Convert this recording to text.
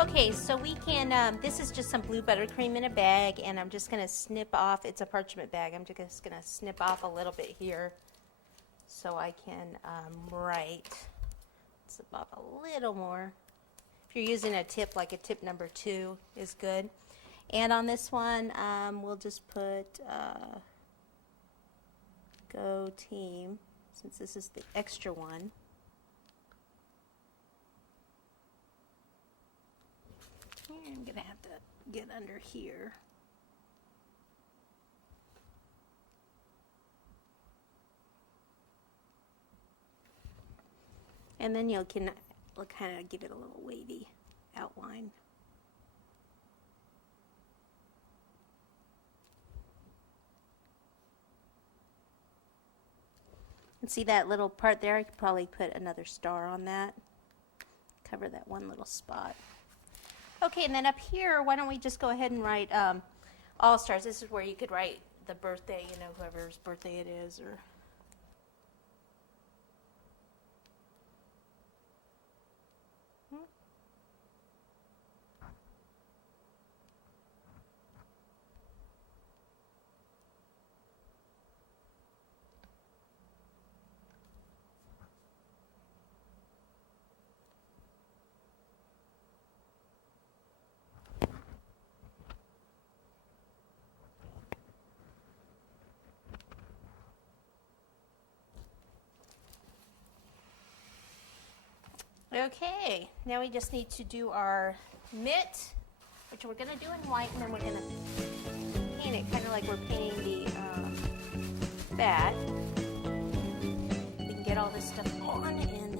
Okay, so we can, this is just some blue buttercream in a bag, and I'm just going to snip off, it's a parchment bag, I'm just going to snip off a little bit here so I can write. Snip off a little more. If you're using a tip, like a tip number 2 is good. And on this one, we'll just put Go Team, since this is the extra one. I'm going to have to get under here. And then you can kind of give it a little wavy outline. And see that little part there? I could probably put another star on that. Cover that one little spot. Okay, and then up here, why don't we just go ahead and write All Stars. This is where you could write the birthday, you know, whoever's birthday it is, or okay, now we just need to do our mitt, which we're going to do in white, and then we're going to paint it kind of like we're painting the bat. We can get all this stuff on, and